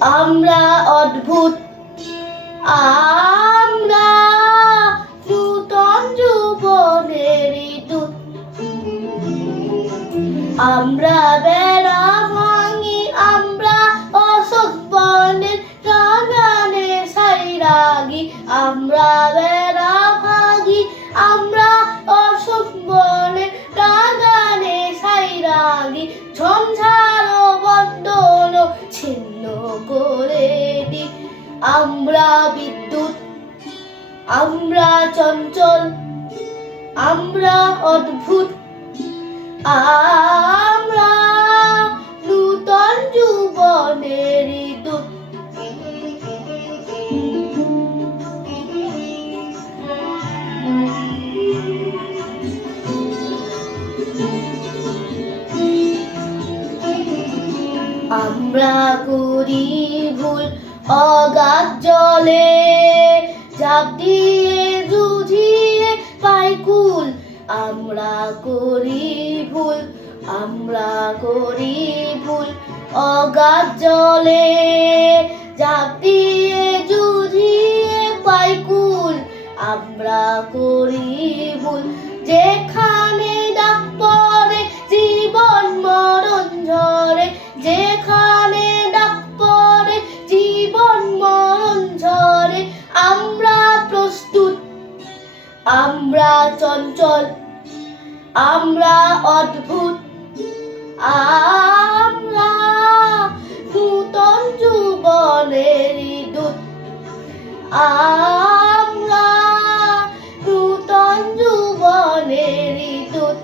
আমরা অদ্ভুত, আমরা নূতন যৌবনেরই দূত। আমরা বেড়া ভাঙি, আমরা অশোক বনের গানে সাইরাগি। আমরা বেড়া ভাঙি, আমরা অশোক বনের গানে সাইরাগি। ঝঞ্ঝারো বন্ধন ছিন্ন করে দি। আমরা বিদ্যুৎ, আমরা চঞ্চল, আমরা অদ্ভুত, আমরা নূতন যৌবনেরই দূত। আমরা করি ভুল অগাধ জলে, ঝাঁপ দিয়ে জুঝিয়ে পাই কুল। আমরা করি ভুল, আমরা করি ভুল অগাধ জলে, ঝাঁপ দিয়ে জুঝিয়ে পাই কুল। আমরা করি ভুল যেখানে ডাক পড়ে জীবন মরণ ঝরে, যেখানে ডাক পড়ে জীবন মরণ ঝরে। আমরা প্রস্তুত, আমরা চঞ্চল, আমরা অদ্ভুত, আমরা নূতন যৌবনেরই দূত। আমরা নূতন যৌবনেরই দূত।